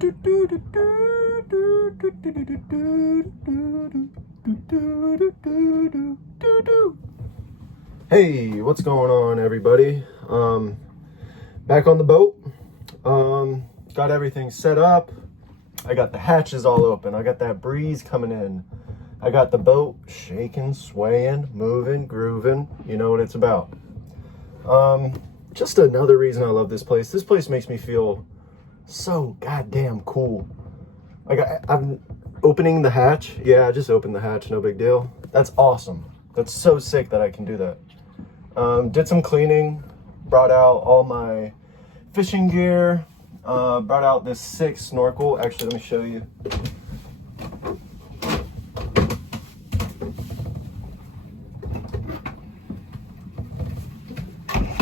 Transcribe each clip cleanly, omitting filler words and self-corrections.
Hey, what's going on, everybody? Back on the boat. Got everything set up. I got the hatches all open. I got that breeze coming in. I got the boat shaking, swaying, moving, grooving. You know what it's about. Just another reason I love this place. This place makes me feel so goddamn cool. Like I'm opening the hatch. Yeah, I just opened the hatch. No big deal. That's awesome. That's so sick that I can do that. Did some cleaning. Brought out all my fishing gear. Brought out this sick snorkel. Actually, let me show you.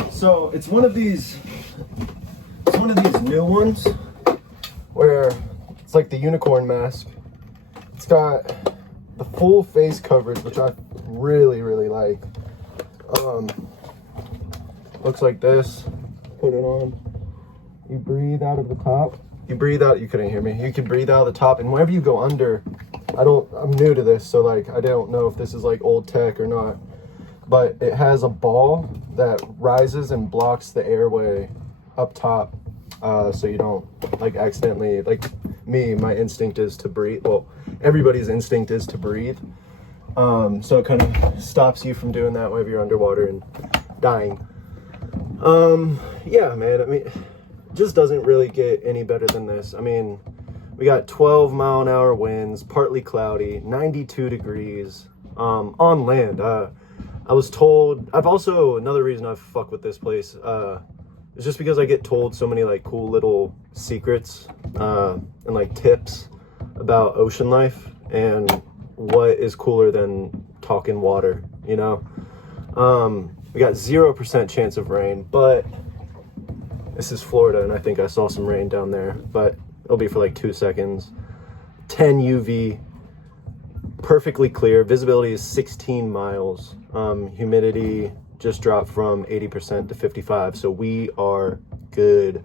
So it's one of these new ones where it's like the unicorn mask. It's got the full face coverage, which I really, really like. Looks like this. Put it on. You breathe out of the top. You breathe out. You couldn't hear me. You can breathe out of the top, and whenever you go under, I'm new to this, so like I don't know if this is like old tech or not, but it has a ball that rises and blocks the airway up top, so you don't like accidentally, like me, my instinct is to breathe. Well, everybody's instinct is to breathe. So it kind of stops you from doing that whenever you're underwater and dying. Yeah, man, I mean, it just doesn't really get any better than this. I mean, we got 12-mile-an-hour winds, partly cloudy, 92 degrees, on land. I was told, another reason I fuck with this place, is just because I get told so many like cool little secrets, and like tips about ocean life, and what is cooler than talking water, you know? We got 0% chance of rain, but this is Florida, and I think I saw some rain down there, but it'll be for like 2 seconds. 10 UV, perfectly clear. Visibility is 16 miles. Humidity just dropped from 80% to 55, so we are good.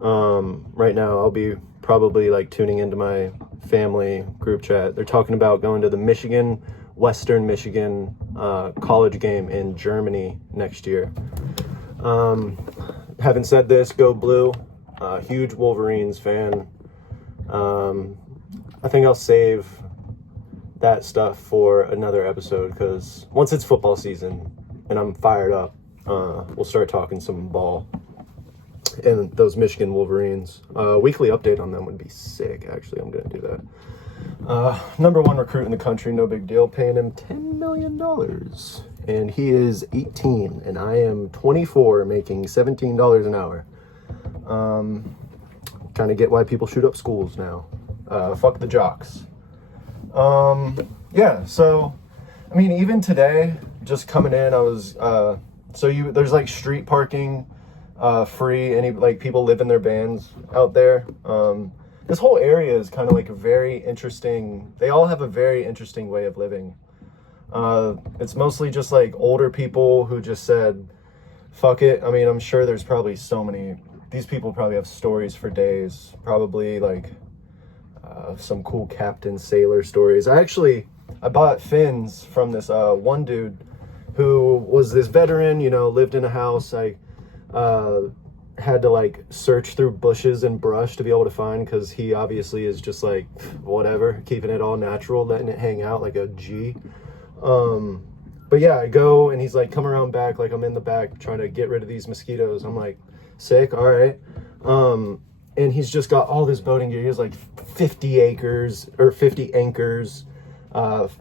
Right now, I'll be probably like tuning into my family group chat. They're talking about going to the Western Michigan college game in Germany next year. Having said this, go blue. Huge Wolverines fan. I think I'll save that stuff for another episode, because once it's football season and I'm fired up, we'll start talking some ball. And those Michigan Wolverines, weekly update on them would be sick. Actually, I'm gonna do that. Number one recruit in the country, no big deal. Paying him $10 million, and he is 18, and I am 24, making $17 an hour. Kind of get why people shoot up schools now. Fuck the jocks. Yeah. So, I mean, even today, just coming in, I was there's like street parking, free. Any like people live in their vans out there. This whole area is kind of like a very interesting, they all have a very interesting way of living. It's mostly just like older people who just said, fuck it. I mean, I'm sure there's probably these people probably have stories for days, probably like some cool captain sailor stories. I bought fins from this one dude who was this veteran, you know, lived in a house. I had to like search through bushes and brush to be able to find, because he obviously is just like whatever, keeping it all natural, letting it hang out like a G. But yeah, I go and he's like, come around back, like I'm in the back trying to get rid of these mosquitoes. I'm like, sick, all right. And he's just got all this boating gear. He has like 50 anchors,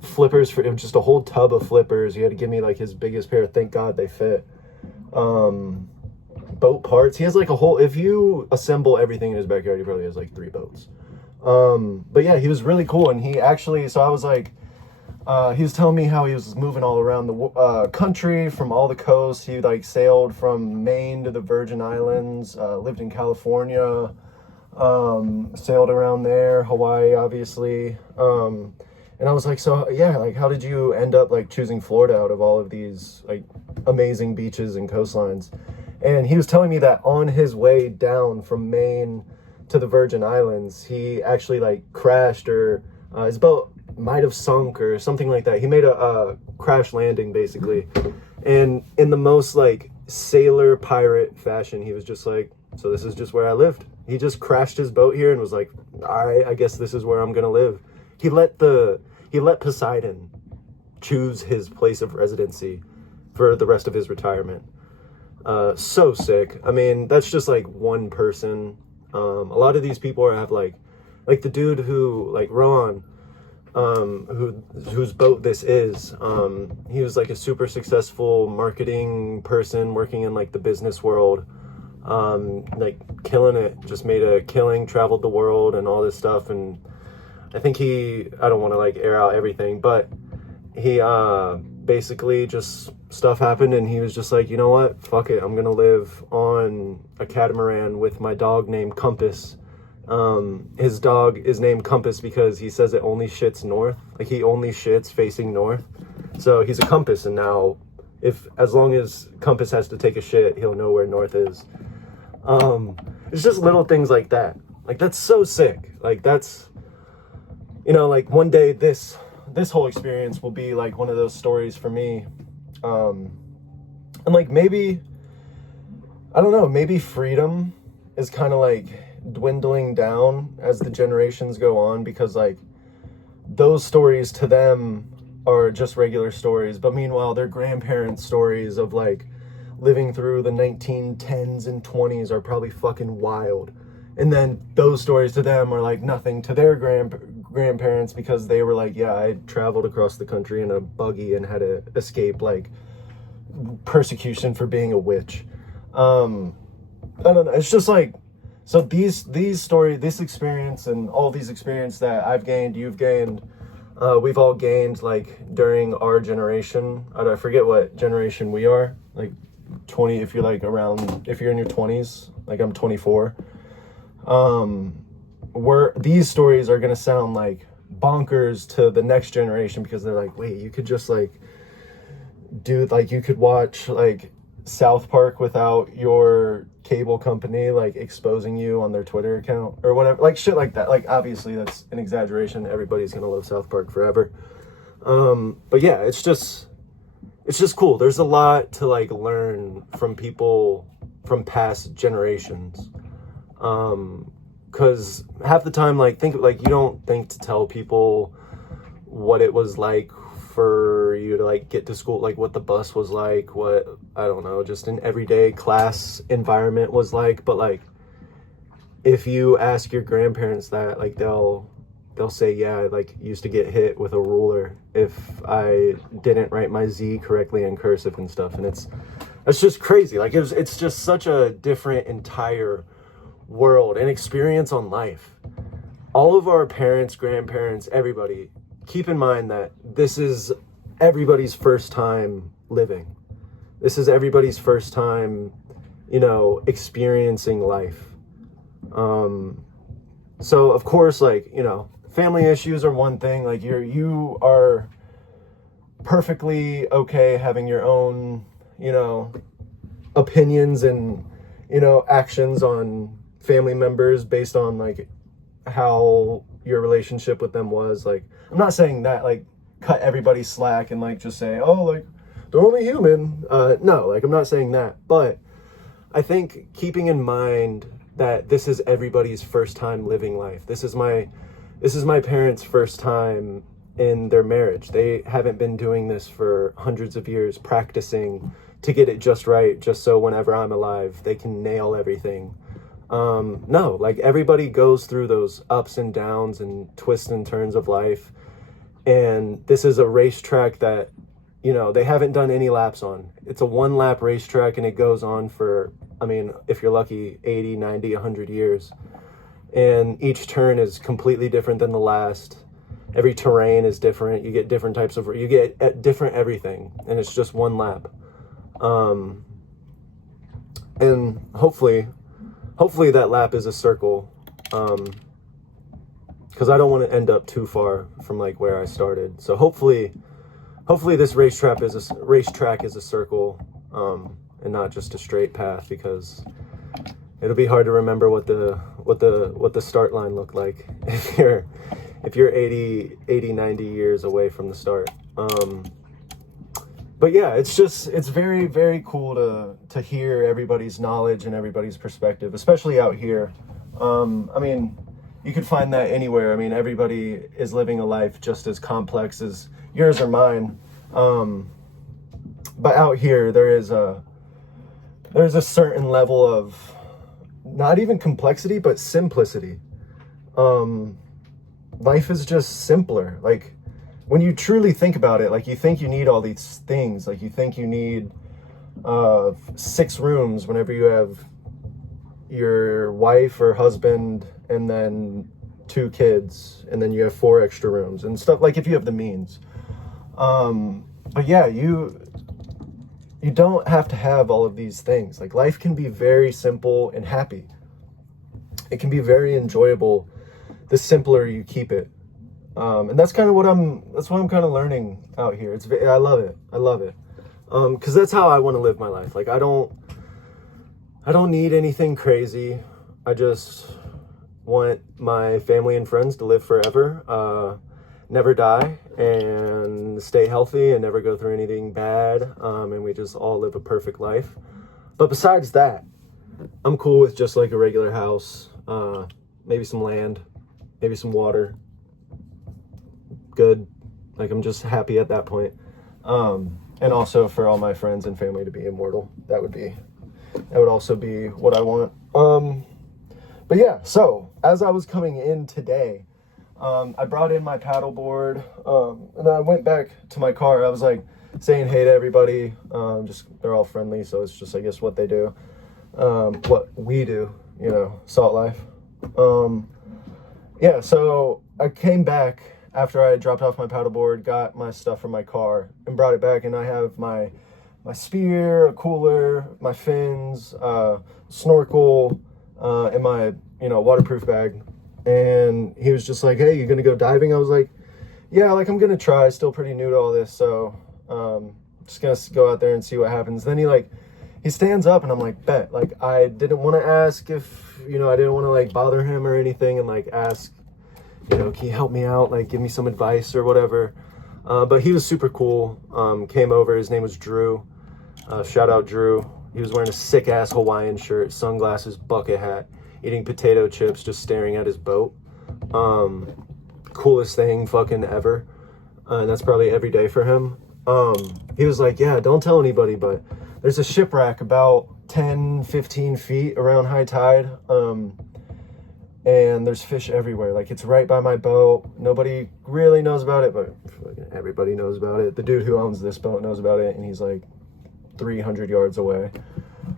flippers, for just a whole tub of flippers. He had to give me like his biggest pair. Thank God they fit. Boat parts. He has like if you assemble everything in his backyard, he probably has like 3 boats. But yeah, he was really cool. And he actually, so I was like, he was telling me how he was moving all around the country, from all the coasts. He like sailed from Maine to the Virgin Islands, lived in California, sailed around there, Hawaii, obviously. And I was like, so yeah, like how did you end up like choosing Florida out of all of these like amazing beaches and coastlines? And he was telling me that on his way down from Maine to the Virgin Islands. He actually like crashed, or his boat might have sunk or something like that. He made a crash landing basically, and in the most like sailor pirate fashion, he was just like, so this is just where I lived. He just crashed his boat here and was like, all right, I guess this is where I'm gonna live. He let Poseidon choose his place of residency for the rest of his retirement. So sick. I mean, that's just like one person. A lot of these people have like the dude who, like Ron, whose boat this is. He was like a super successful marketing person working in like the business world, like killing it, just made a killing, traveled the world and all this stuff. And I think I don't want to like air out everything, but he basically just stuff happened and he was just like, you know what, fuck it, I'm gonna live on a catamaran with my dog named Compass. His dog is named Compass because he says it only shits north, like he only shits facing north, so he's a compass. And now as long as Compass has to take a shit, he'll know where north is. It's just little things like that, like that's so sick. Like that's, you know, like one day this whole experience will be like one of those stories for me. And like maybe, I don't know, maybe freedom is kind of like dwindling down as the generations go on, because like those stories to them are just regular stories, but meanwhile their grandparents' stories of like living through the 1910s and 20s are probably fucking wild. And then those stories to them are like nothing to their grandparents, because they were like, yeah, I traveled across the country in a buggy and had to escape like persecution for being a witch. I don't know, it's just like, so these stories, this experience and all these experience that I've gained, you've gained, we've all gained like during our generation. I forget what generation we are, like 20, if you're like around, if you're in your 20s, like I'm 24. These stories are gonna sound like bonkers to the next generation, because they're like, wait, you could just like you could watch like South Park without your cable company like exposing you on their Twitter account or whatever, like shit like that. Like obviously that's an exaggeration, everybody's gonna love South Park forever, but yeah, it's just cool. There's a lot to like learn from people from past generations. Because half the time, like, you don't think to tell people what it was like for you to like get to school, like what the bus was like, what, I don't know, just an everyday class environment was like. But like, if you ask your grandparents that, like they'll say, yeah, I like used to get hit with a ruler if I didn't write my Z correctly in cursive and stuff. And it's just crazy. Like it's just such a different entire world and experience on life. All of our parents, grandparents, everybody, keep in mind that this is everybody's first time living. This is everybody's first time, you know, experiencing life. So of course, like, you know, family issues are one thing. Like you are perfectly okay having your own, you know, opinions and, you know, actions on family members based on like how your relationship with them was. Like, I'm not saying that like cut everybody slack and like just say, oh, like they're only human. No, like I'm not saying that, but I think keeping in mind that this is everybody's first time living life. This is my parents' first time in their marriage. They haven't been doing this for hundreds of years, practicing to get it just right, just so whenever I'm alive, they can nail everything. No, like everybody goes through those ups and downs and twists and turns of life. And this is a racetrack that, you know, they haven't done any laps on. It's a 1-lap racetrack, and it goes on for, I mean, if you're lucky, 80, 90, 100 years. And each turn is completely different than the last. Every terrain is different. You get different types of, you get different everything. And it's just 1 lap. And hopefully that lap is a circle. Because I don't want to end up too far from like where I started. So hopefully this racetrack is a circle, and not just a straight path, because it'll be hard to remember what the start line looked like if you're 80, 90 years away from the start. But yeah, it's very, very cool to hear everybody's knowledge and everybody's perspective, especially out here. I mean, you could find that anywhere. I mean, everybody is living a life just as complex as yours or mine. But out here, there's a certain level of not even complexity, but simplicity. Life is just simpler. Like, when you truly think about it, like, you think you need all these things. Like, you think you need 6 rooms whenever you have your wife or husband and then 2 kids, and then you have 4 extra rooms and stuff, like, if you have the means. But yeah, you don't have to have all of these things. Like, life can be very simple and happy. It can be very enjoyable the simpler you keep it. And that's kind of what I'm kind of learning out here. I love it. Cause that's how I want to live my life. Like, I don't need anything crazy. I just want my family and friends to live forever, never die, and stay healthy and never go through anything bad. And we just all live a perfect life. But besides that, I'm cool with just like a regular house, maybe some land, maybe some water. Good. Like, I'm just happy at that point. And also for all my friends and family to be immortal. That would also be what I want. But yeah, so as I was coming in today, I brought in my paddleboard, and then I went back to my car. I was like saying hey to everybody. They're all friendly, so it's just, I guess, what they do, what we do, Salt Life. Yeah, so I came back after I dropped off my paddleboard, got my stuff from my car, and brought it back, and I have my spear, a cooler, my fins, snorkel, and my, waterproof bag. And he was just like, hey, you gonna go diving? I was like, yeah, like, I'm gonna try. Still pretty new to all this, so just gonna go out there and see what happens. Then he stands up, and I'm like, bet. Like, I didn't want to ask if, I didn't want to, like, bother him or anything and, like, ask, can you help me out? Like, give me some advice or whatever. But he was super cool. Came over. His name was Drew. Shout out Drew. He was wearing a sick ass Hawaiian shirt, sunglasses, bucket hat, eating potato chips, just staring at his boat. Coolest thing fucking ever. And that's probably every day for him. He was like, yeah, don't tell anybody, but there's a shipwreck about 10, 15 feet around high tide. And there's fish everywhere. Like, it's right by my boat. Nobody really knows about it, but everybody knows about it. The dude who owns this boat knows about it, and he's like 300 yards away.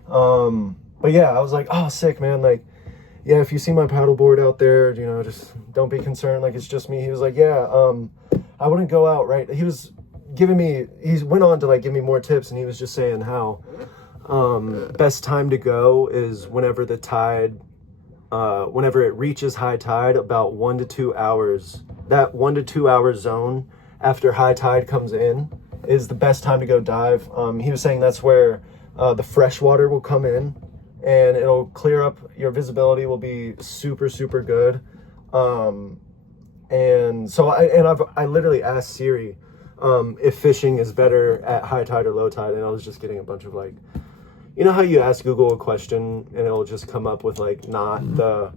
But yeah, I was like, oh, sick, man. Like, yeah, if you see my paddleboard out there, just don't be concerned. Like, it's just me. He was like, yeah, I wouldn't go out, right? He went on to, like, give me more tips, and he was just saying how best time to go is whenever the tide, whenever it reaches high tide, about 1 to 2 hours. That 1 to 2 hour zone after high tide comes in is the best time to go dive. He was saying that's where the fresh water will come in, and it'll clear up. Your visibility will be super, super good. And so I literally asked Siri if fishing is better at high tide or low tide, and I was just getting a bunch of, like, how you ask Google a question and it'll just come up with, like, not the,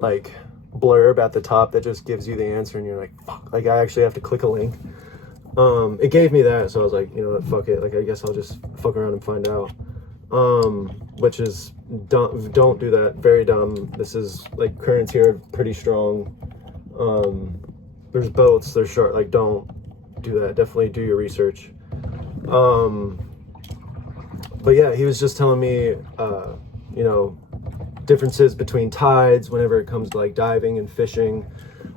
like, blurb at the top that just gives you the answer, and you're like, fuck, like, I actually have to click a link. It gave me that, so I was like, you know what, fuck it, like, I guess I'll just fuck around and find out. Which is dumb. Don't do that. Very dumb. This is, like, currents here are pretty strong. There's boats, there's shark, like, don't do that. Definitely do your research. But yeah, he was just telling me, differences between tides whenever it comes to, like, diving and fishing.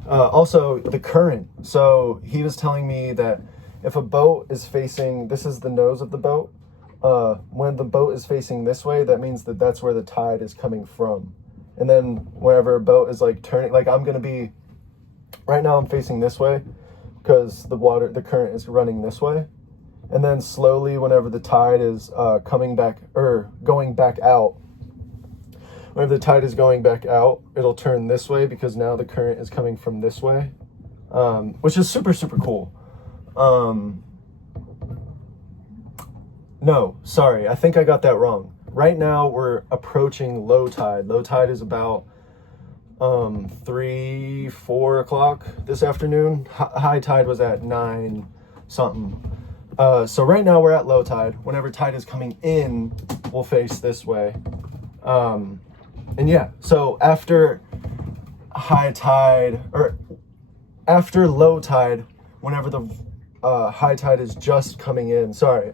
Also the current. So he was telling me that if a boat is facing, this is the nose of the boat. When the boat is facing this way, that means that that's where the tide is coming from. And then whenever a boat is, like, turning, like, right now I'm facing this way because the current is running this way. And then slowly, whenever the tide is coming back or going back out, whenever the tide is going back out, it'll turn this way because now the current is coming from this way, which is super, super cool. No, sorry, I think I got that wrong. Right now we're approaching low tide. Low tide is about 3-4 o'clock this afternoon. High tide was at 9 something. So right now we're at low tide. Whenever tide is coming in, we'll face this way. And yeah, so after high tide, or after low tide, whenever the high tide is just coming in. Sorry,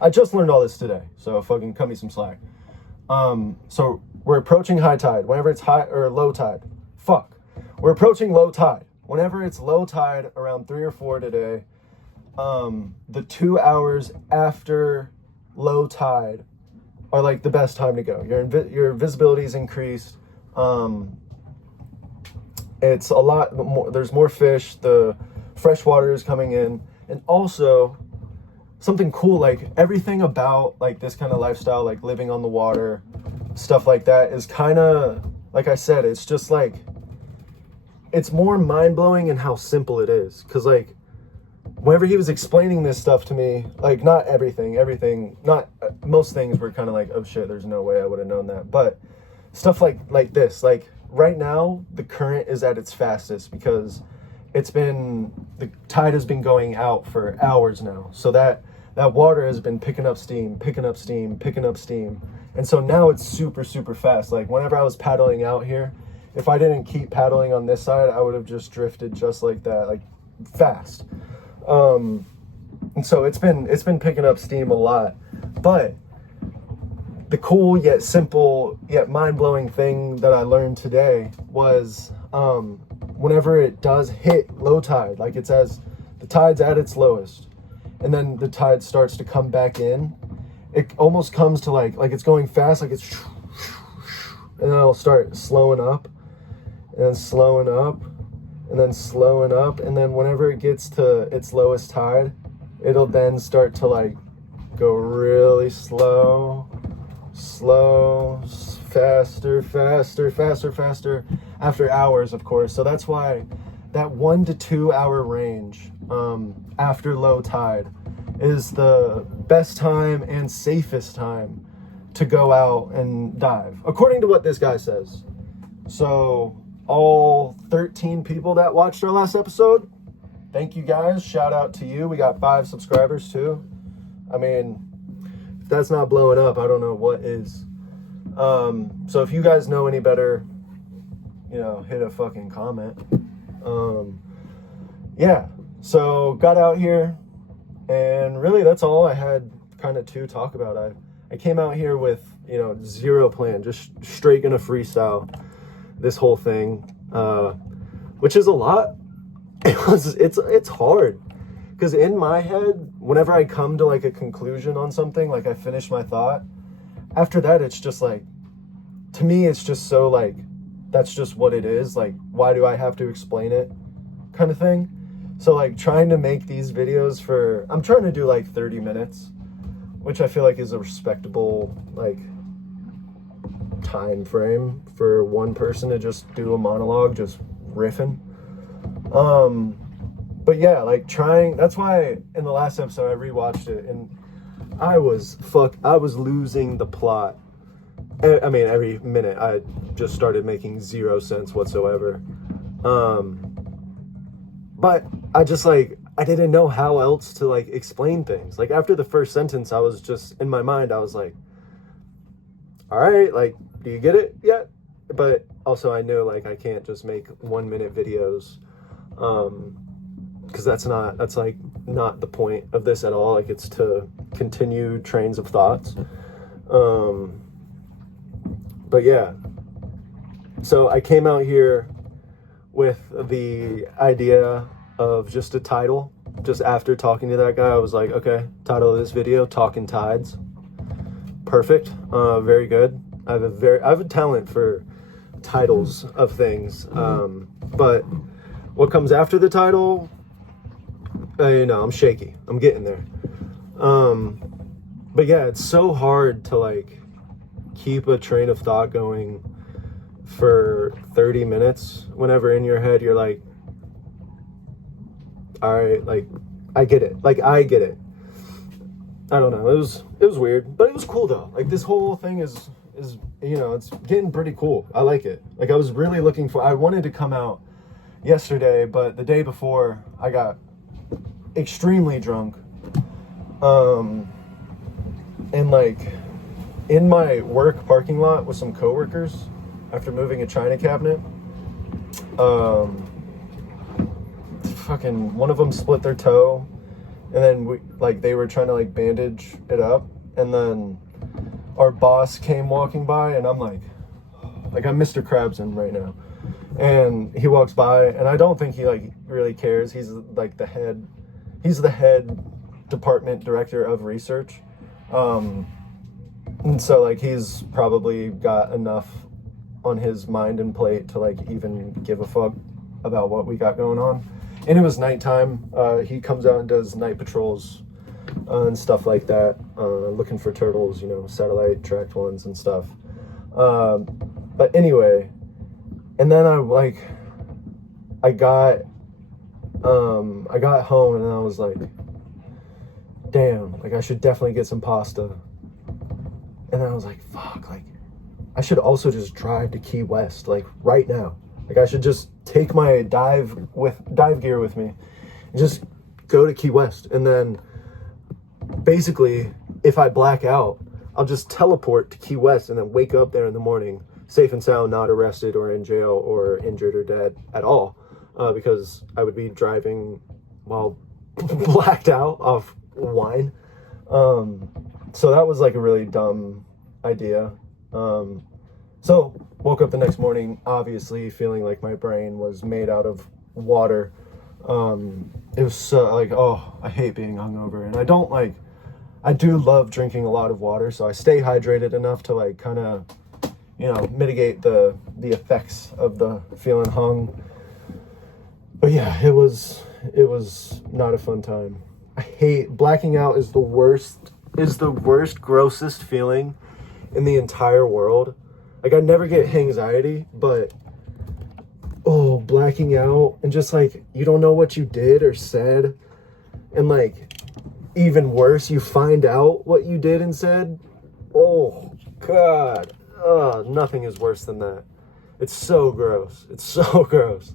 I just learned all this today, so fucking cut me some slack. So we're approaching high tide. Whenever it's high or low tide, we're approaching low tide. Whenever it's low tide, around 3 or 4 today, the 2 hours after low tide are like the best time to go. Your visibility is increased. It's a lot more. There's more fish. The fresh water is coming in, and also something cool, like everything about like this kind of lifestyle, like living on the water, stuff like that, is kind of, like I said, it's just like, it's more mind-blowing in how simple it is. Because like whenever he was explaining this stuff to me, like not everything, not most things were kind of like, oh shit, there's no way I would have known that. But stuff like this, like right now the current is at its fastest because the tide has been going out for hours now. So that water has been picking up steam. And so now it's super, super fast. Like whenever I was paddling out here, if I didn't keep paddling on this side, I would have just drifted just like that, like fast. And so it's been picking up steam a lot. But the cool yet simple yet mind-blowing thing that I learned today was whenever it does hit low tide, like it's as the tide's at its lowest, and then the tide starts to come back in, it almost comes to like it's going fast, like it's, and then it'll start slowing up, and then slowing up, and then slowing up, and then whenever it gets to its lowest tide, it'll then start to like go really slow, faster, after hours, of course. So that's why that 1 to 2 hour range after low tide is the best time and safest time to go out and dive, according to what this guy says. So all 13 people that watched our last episode, thank you guys. Shout out to you. We got 5 subscribers too. I mean, if that's not blowing up, I don't know what is. So if you guys know any better, hit a fucking comment. Yeah, so got out here, and really that's all I had kind of to talk about. I came out here with, zero plan, just straight gonna freestyle this whole thing, which is a lot. It's hard, because in my head, whenever I come to like a conclusion on something, like I finish my thought, after that it's just like, to me it's just so like, that's just what it is. Like, why do I have to explain it, kind of thing. So like trying to make these videos I'm trying to do like 30 minutes, which I feel like is a respectable like time frame for one person to just do a monologue, just riffing. But yeah, like that's why in the last episode I rewatched it, and I was losing the plot. I mean, every minute I just started making zero sense whatsoever. But I just I didn't know how else to like explain things. Like after the first sentence, I was just, in my mind, I was like, all right, like, do you get it yet? But also I knew like I can't just make 1 minute videos, because that's not the point of this at all. Like, it's to continue trains of thoughts. But yeah, so I came out here with the idea of just a title. Just after talking to that guy, I was like, okay, title of this video, Talkin' Tides. Perfect. Very good. I have a talent for titles of things. But what comes after the title, I'm shaky. I'm getting there. But yeah, it's so hard to like keep a train of thought going for 30 minutes, whenever in your head you're like, all right, like, I get it. Like, I get it. I don't know. It was weird, but it was cool though. Like, this whole thing is, you know, it's getting pretty cool. I like it. Like, I was really I wanted to come out yesterday, but the day before I got extremely drunk. And like in my work parking lot with some coworkers after moving a china cabinet, fucking one of them split their toe, and then they were trying to like bandage it up, and then our boss came walking by, and I'm like I'm Mr. Krabs right now, and he walks by, and I don't think he like really cares. He's like the head department director of research, and so like he's probably got enough on his mind and plate to like even give a fuck about what we got going on. And it was nighttime. He comes out and does night patrols and stuff like that, looking for turtles, you know, satellite tracked ones and stuff. But anyway, and then I got home, and I was like, damn, like I should definitely get some pasta. And then I was like, fuck, like I should also just drive to Key West, like right now. Like I should just take my dive gear with me and just go to Key West. And then basically, if I black out, I'll just teleport to Key West and then wake up there in the morning, safe and sound, not arrested or in jail or injured or dead at all, because I would be driving while blacked out off wine. So that was like a really dumb idea. So woke up the next morning, obviously feeling like my brain was made out of water. It was so like, oh, I hate being hungover, and I do love drinking a lot of water, so I stay hydrated enough to like kind of, you know, mitigate the effects of the feeling hung. But yeah, it was not a fun time. I hate blacking out. Is the worst, grossest feeling in the entire world. Like I never get anxiety, but blacking out and just like you don't know what you did or said, and like even worse, you find out what you did and said. Oh God, nothing is worse than that. It's so gross. It's so gross.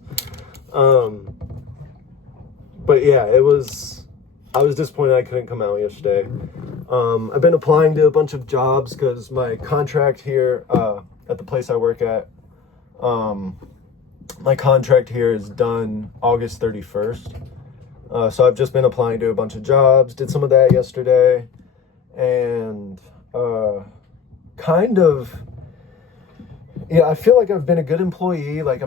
But yeah, I was disappointed I couldn't come out yesterday. I've been applying to a bunch of jobs because my contract here at the place I work at, my contract here is done August 31st. So I've just been applying to a bunch of jobs, did some of that yesterday, and I feel like I've been a good employee. Like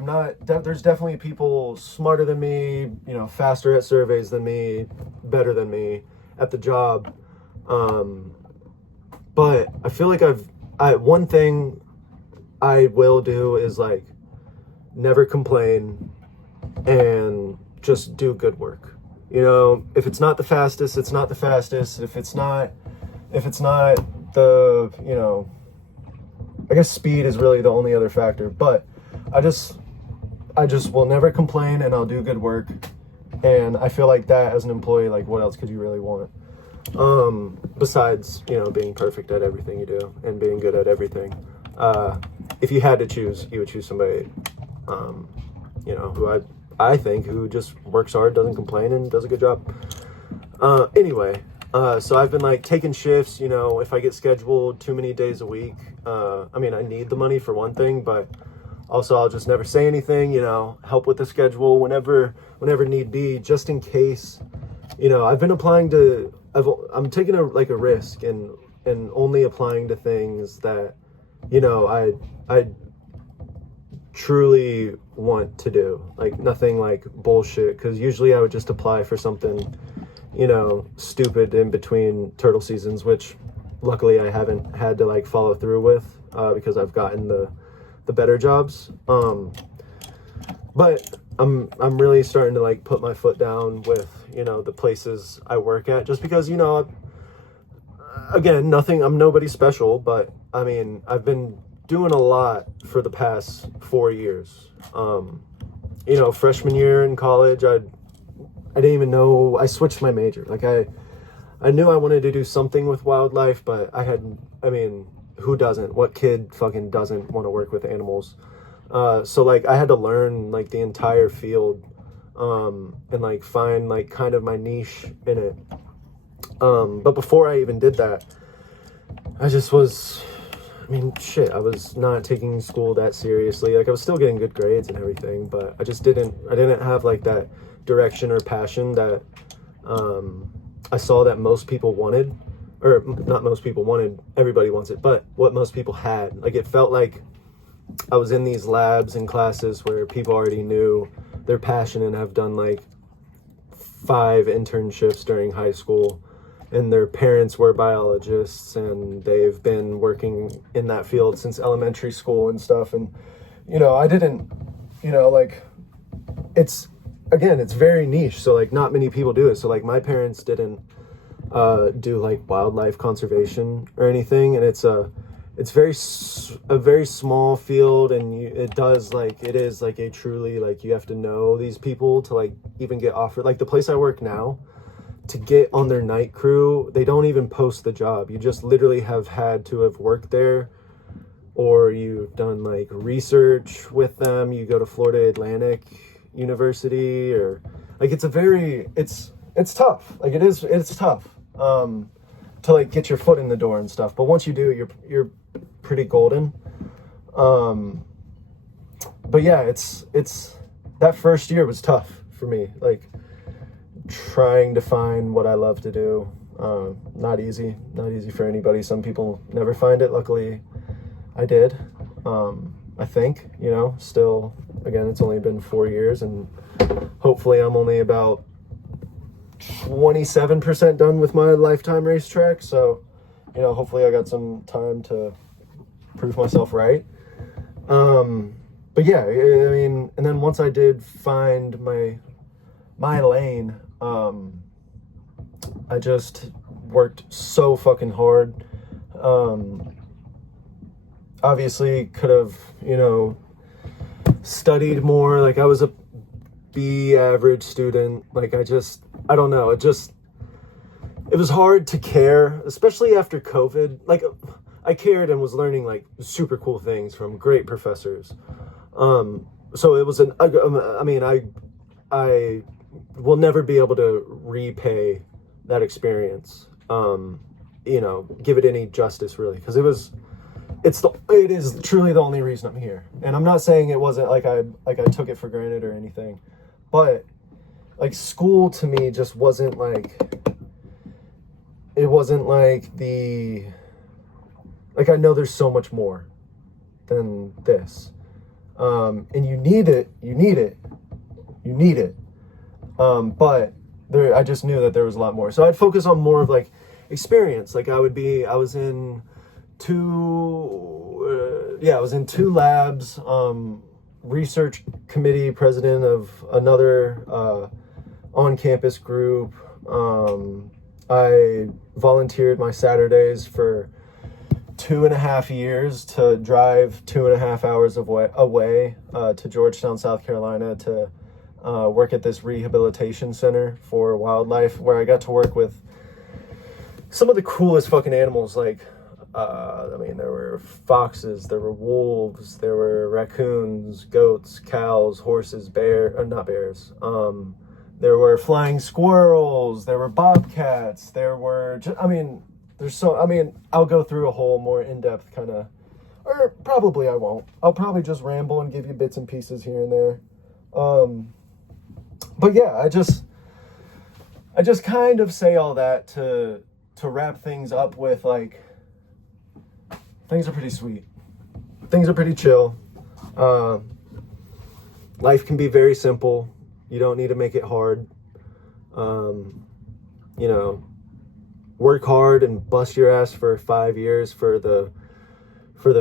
there's definitely people smarter than me, you know, faster at surveys than me, better than me at the job. But I feel like one thing I will do is like never complain and just do good work. You know, if it's not the fastest, it's not the fastest. If it's not the, you know, I guess speed is really the only other factor, but I just will never complain, and I'll do good work. And I feel like that as an employee, like what else could you really want? Besides, you know, being perfect at everything you do and being good at everything. If you had to choose, you would choose somebody, you know, who I think who just works hard, doesn't complain, and does a good job. Anyway, so I've been like taking shifts, you know, if I get scheduled too many days a week. I mean, I need the money for one thing, but also I'll just never say anything, you know, help with the schedule whenever need be, just in case. You know, I've been applying to, I'm taking a risk and only applying to things that, you know, I truly want to do, like nothing like bullshit, because usually I would just apply for something, you know, stupid in between turtle seasons, which luckily I haven't had to like follow through with, because I've gotten the better jobs. But I'm really starting to like put my foot down with, you know, the places I work at, just because, you know, again, I'm nobody special, but I mean, I've been doing a lot for the past 4 years. You know, freshman year in college, I didn't even know, I switched my major. Like I knew I wanted to do something with wildlife, but I mean, who doesn't? What kid fucking doesn't want to work with animals? So like I had to learn like the entire field, and like find like kind of my niche in it. But before I even did that, I mean, shit, I was not taking school that seriously. Like I was still getting good grades and everything, but I didn't have like that direction or passion that, I saw that most people wanted, or not most people wanted, everybody wants it, but what most people had. Like it felt like I was in these labs and classes where people already knew they're passionate and have done like 5 internships during high school, and their parents were biologists and they've been working in that field since elementary school and stuff. And, you know, I didn't, you know, like it's very niche. So like not many people do it. So like my parents didn't do like wildlife conservation or anything. And it's a very small field, and it is like a truly, like you have to know these people to like even get offered. Like the place I work now, to get on their night crew, they don't even post the job. You just literally have had to have worked there, or you've done like research with them. You go to Florida Atlantic University, or like it's tough. Like it's tough to like get your foot in the door and stuff. But once you do, you're pretty golden. But yeah, it's that first year was tough for me. Like trying to find what I love to do. Not easy for anybody. Some people never find it. Luckily I did. I think, you know, still, again, it's only been 4 years, and hopefully I'm only about 27% done with my lifetime racetrack. So, you know, hopefully I got some time to prove myself right. But yeah, I mean, and then once I did find my lane, I just worked so fucking hard. Obviously could have, you know, studied more. Like I was a B average student. Like I don't know. It was hard to care, especially after COVID. Like I cared and was learning like super cool things from great professors. So it was I mean, I will never be able to repay that experience, you know, give it any justice really, because it is truly the only reason I'm here. And I'm not saying it wasn't like I took it for granted or anything, but like school to me just wasn't like, it wasn't like like I know there's so much more than this, and you need it. But I just knew that there was a lot more. So I'd focus on more of like experience. Like I was in 2 labs, research committee president of another on-campus group. I volunteered my Saturdays for 2.5 years to drive 2.5 hours away to Georgetown, South Carolina, to work at this rehabilitation center for wildlife, where I got to work with some of the coolest fucking animals. Like, I mean, there were foxes, there were wolves, there were raccoons, goats, cows, horses, not bears. There were flying squirrels, there were bobcats, there were, I'll go through a whole more in-depth kind of, or probably I won't. I'll probably just ramble and give you bits and pieces here and there. But yeah, I just kind of say all that to wrap things up with, like, things are pretty sweet. Things are pretty chill. Life can be very simple. You don't need to make it hard. You know, work hard and bust your ass for 5 years for the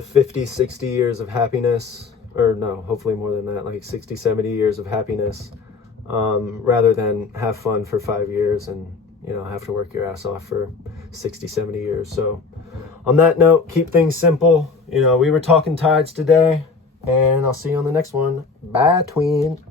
50, 60 years of happiness, or no, hopefully more than that, like 60, 70 years of happiness, rather than have fun for 5 years and, you know, have to work your ass off for 60, 70 years. So on that note, keep things simple. You know, we were talking tides today, and I'll see you on the next one. Bye, tween.